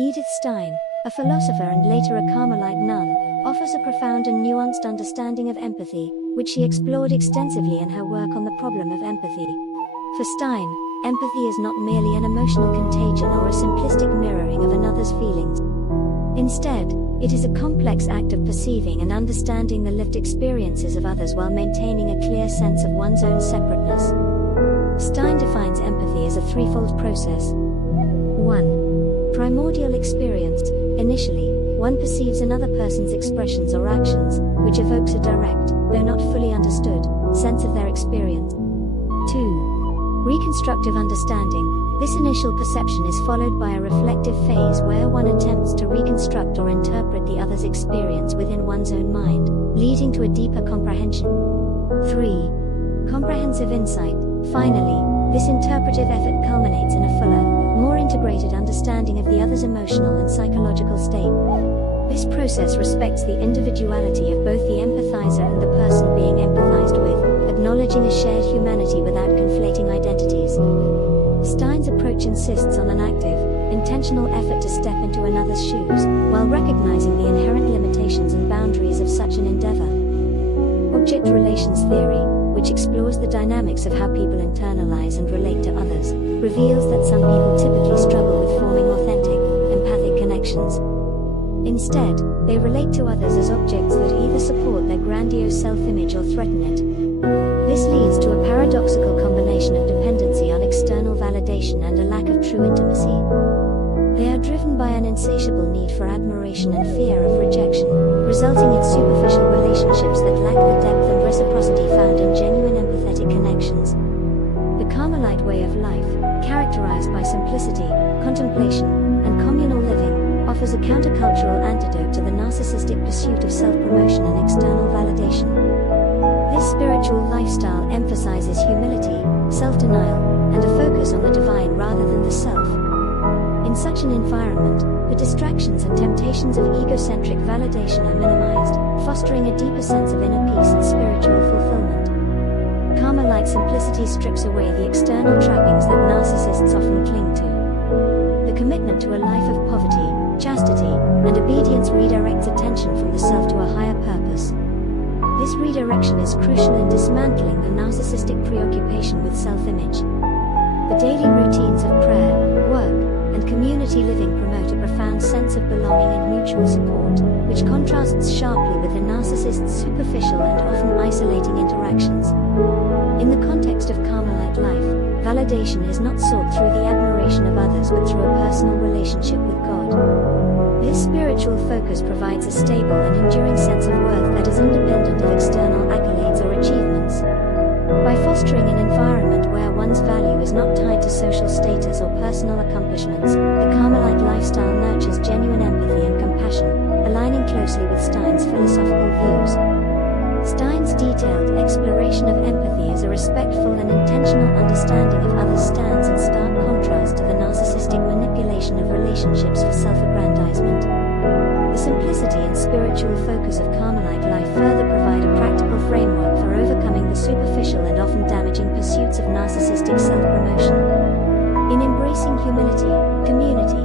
Edith Stein, a philosopher and later a Carmelite nun, offers a profound and nuanced understanding of empathy, which she explored extensively in her work on the problem of empathy. For Stein, empathy is not merely an emotional contagion or a simplistic mirroring of another's feelings. Instead, it is a complex act of perceiving and understanding the lived experiences of others while maintaining a clear sense of one's own separateness. Stein defines empathy as a threefold process. 1. Primordial experience. Initially, one perceives another person's expressions or actions, which evokes a direct, though not fully understood, sense of their experience. 2. Reconstructive understanding. This initial perception is followed by a reflective phase where one attempts to reconstruct or interpret the other's experience within one's own mind, leading to a deeper comprehension. 3. Comprehensive insight. Finally, this interpretive effort culminates in a fuller, more integrated understanding of the other's emotional and psychological state. This process respects the individuality of both the empathizer and the person being empathized with, acknowledging a shared humanity without conflating identities. Stein's approach insists on an active, intentional effort to step into another's shoes, while recognizing the inherent limitations and boundaries of such an endeavor. Object relations theory, which explores the dynamics of how people internalize and relate to others, reveals that some people typically struggle with forming authentic, empathic connections. Instead, they relate to others as objects that either support their grandiose self-image or threaten it. This leads to a paradoxical combination of dependency on external validation and a lack of true intimacy. They are driven by an insatiable need for admiration and fear of rejection, resulting in superficial relationships that lack the depth and reciprocity found in genuine empathetic connections. The Carmelite way of life, characterized by simplicity, contemplation, and communal living, offers a countercultural antidote to the narcissistic pursuit of self-promotion and external validation. This spiritual lifestyle emphasizes humility, self-denial, and a focus on the divine rather than the self. In such an environment, the distractions and temptations of egocentric validation are minimized, fostering a deeper sense of inner peace and spiritual fulfillment. Carmelite simplicity strips away the external trappings that narcissists often cling to. The commitment to a life of poverty, chastity, and obedience redirects attention from the self to a higher purpose. This redirection is crucial in dismantling the narcissistic preoccupation with self-image. The daily routines of prayer, work, and community living promote a profound sense of belonging and mutual support, which contrasts sharply with the narcissist's superficial and often isolating interactions. In the context of Carmelite life, validation is not sought through the admiration of others but through a personal relationship with God. This spiritual focus provides a stable and enduring sense of worth that is independent of external accolades or achievements. By fostering an environment where one's value is not tied to social status or personal accomplishments, the Carmelite lifestyle nurtures genuine empathy and compassion, aligning closely with Stein's philosophical views. Stein's detailed exploration of empathy is a respectful and intentional understanding of others stands in stark contrast to the narcissistic manipulation of relationships for self-aggrandizement. The simplicity and spiritual focus of Carmelite life further provide a practical framework for overcoming the superficial and often damaging pursuits of narcissistic self-promotion. In embracing humility, community,